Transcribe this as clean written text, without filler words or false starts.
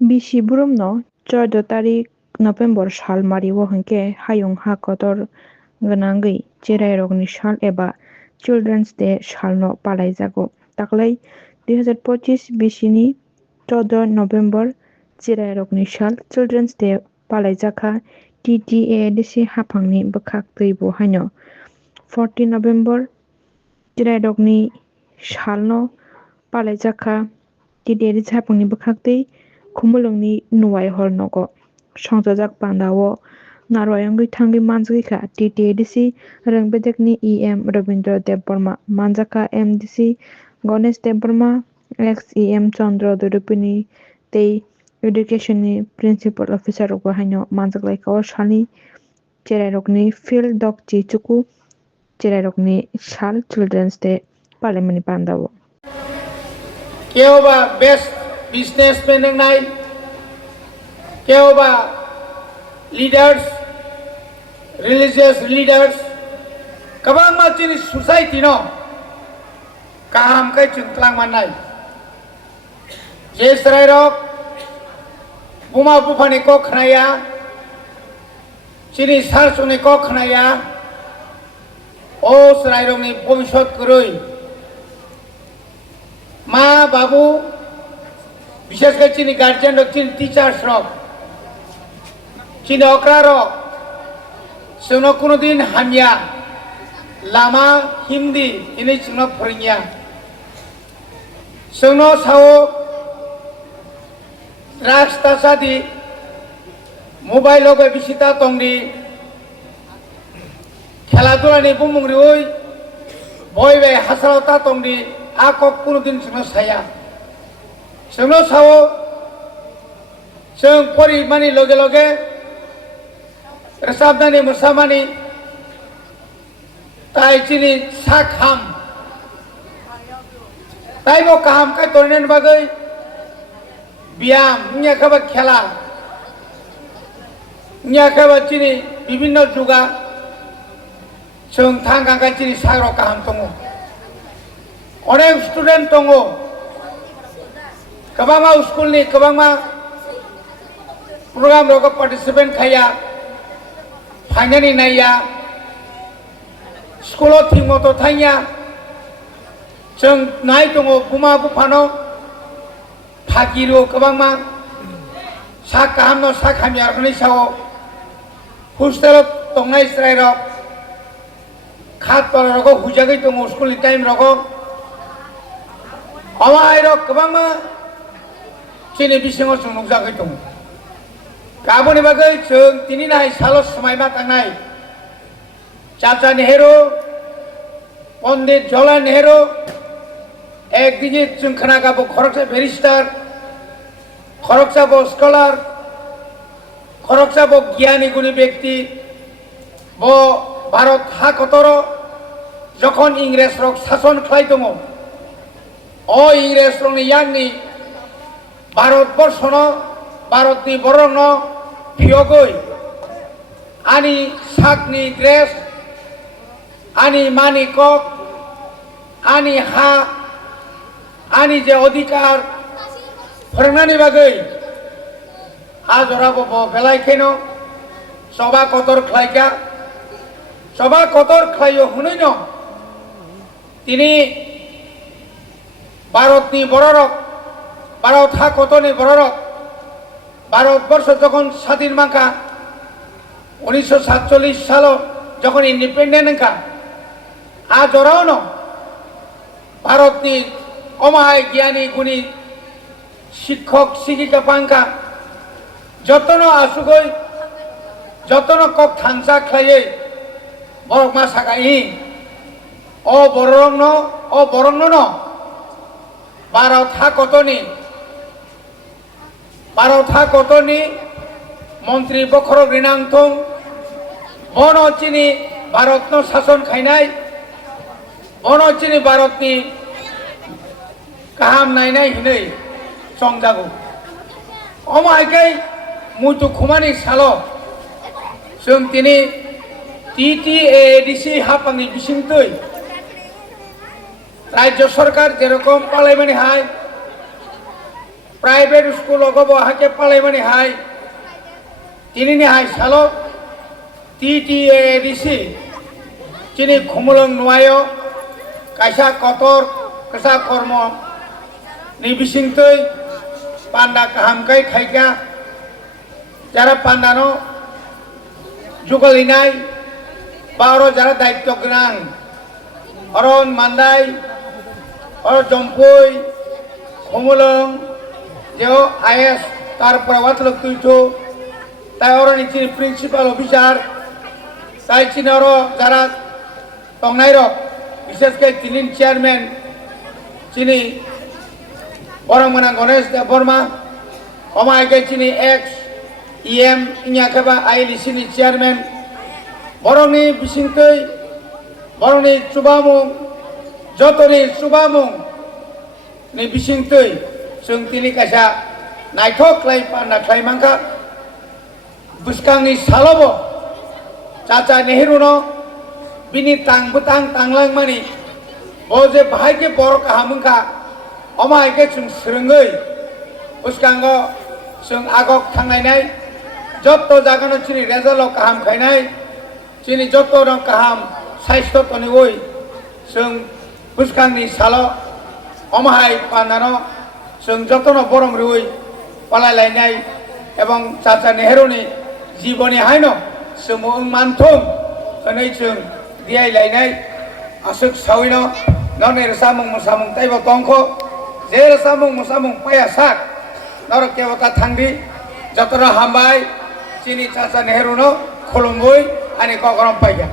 Bisi Burumno 14 tarik November salmario hingke hayung ha kotor gwnangwi cherai-rokni sal eba Children's Day salno palaijago. Taklai 2025 bisini 14 November cherai-rokni sal Children's Day palaijaka TTADC haphangni bwkhak twibo haino 14 November cherai-rokni salno palaijaka TTADC haphangni bwkhak twi khumulungni nuwai hornogo songjak pandao narwayangwi thangwi manjagwikha TTADC Rangbejakni EM Rabindra Dev Burma manjaka MDC Ganesh Dev Burma ex-EM Chandra Durupini tei Education ni Principal Officer rokbo haino manjaklaikao salni cherai-rokni Field Dog Chichuku cherai-rokni sal Children's Day Parliament pandao. Keoba best businessman nai, keoba leaders, religious leaders, kabang macam society no, kaham kai cungklang manai. Jeserai rok, buma bupani ko khnaya, cini sarsuni ko khnaya, o serai rok ni bobishot kurui. মা বাবু বিশেষ করে চিনি guardian rock চিনি teachers rock চিনি অকরা rock जोंनो কোনোদিন হামিয়া লামা হিন্দি ইনি जोंनो फोरोंया जोंनो साओ ड्राग्स तासादि मोबाइल लगे बिसिता तंगdi खेलाधुलानि बुंमुंग्रिउइ बय बय हासारावता तंगdi Ako konoदिन जोंनो साया जोंनो साओ जों फरिमानि लगे लगे रोजाबनानै मोसामानि ताइ चिनि सा खाम ताइ बो काहाम काय तोरनेन बागै ब्याम नियाखाबा खेला नियाखाबा चिनि विभिन्न जुगा जों थांगांगा चिनि साग्राव काहाम दङ अनेक स्टूडेंट दङ गोबाङा स्कुलनि गोबाङा प्रग्राम रग पार्टिसिपेट खाया फाइनानि नाया स्कुलाव थिं मथ' थाया जों नाय दङ बुमा बुफानो फागिरु गोबाङा सा गाहामनो सा खामियारनि सायाव हस्टेलाव दंनाय स्राय रग खात रग हुजागै दङ स्कुलनि टाइम रग Awairok kebangma cini bisingo sunung jagai tung. Kabuni bagai cung tini nai salos semai matang nai. Chacha Nehru, Pandit Jawaharlal Nehru, ek digit cung khana kabo khoroksa barrister, khoroksa bo scholar, khoroksa bo gyani guni ব্যক্তি, bo Bharat ha kotoro, যখন ইংরেজ rock শাসন খাই দङ ও ইংরেজ রং ইয়াংনি ভারতবর্ষ ন ভারতনি বরং ন ফিয়গৈ আনি সাকনি ড্রেস আনি মানি কক আনি হা আনি যে অধিকার ফরনানি বাগৈ আজরাবো বেলাইখেন সবা কতর খাইকা সবা কতর খাইও হুনই ন তিনি ভারতনি বড়রক ভারত হা কতনি বড়রক ভারতবর্ষ যখন স্বাধীন মাখা 1947 সাল যখন ইন্ডিপেন্ডেন্ট কা আজ ওরাও ন ভারতনি অমায় জ্ঞানী গুণী শিক্ষক শিক্ষিকা পাঙ্কা যতন আসুগৈ যতন কক থানসা খাইয়ে বরক মা সাকাই ও বরং ন ভারত হা কতনি মন্ত্রী বখর ঋণাংথং বন চিনি ভারত শাসন খাইনাই বন চিনি ভারতনি কাহাম নাইনাই হিनै সংজাগো অমাयखै मुतु खुमानि सालो जों दिनै TTADC हाफांनि बिसिंतै राज्य सरकार जेरकम parliament hi private school ogobo hake palaimani hai tinini hai salo TTADC chini khumulong nuayo kaisa kotor kasa kormo ni bisingtoi panda kaham kai khaika jara pandano jugalinai baro jara daityo gnang oron mandai or jompoi khumulong jeo IS tarpore watlok tuito tai oron chini principal officer tai chini oro jara tongnai rok বিশেষ করে তিনিন chairman চিনি বরমনা গণেশ দেব বর্মা অমায়কে চিনি x EM ইኛখাবা আইলিসিনি chairman বরংনি বিসিংতৈ বরংনি চুবামুং যতনি চুবামুং ni bisingtৈ जों तिनि कायसा नायथख्लाय पान्ना ख्लायमांखा बुसकांनि सालबो चाचा नेहरुनो bini tang butang tanglang mani boje bahai ke bor kahamungka omai ke chung srengoi uskango chung agok thangnai nai jotto jagano chini rezalo kaham khainai chini jotto rong kaham saistho toni oi chung buskangni salo omai panano chung jottono borom rui palai lainai ebong chacha nehruni jiboni haino sumo manthum anai chung diai lainai asuk sawino none samung musamung taibo tongko jer samung musamung paya sak nor kewata thangdi jotoro hambai chini chacha neheruno khulungoi ani kokorom paiya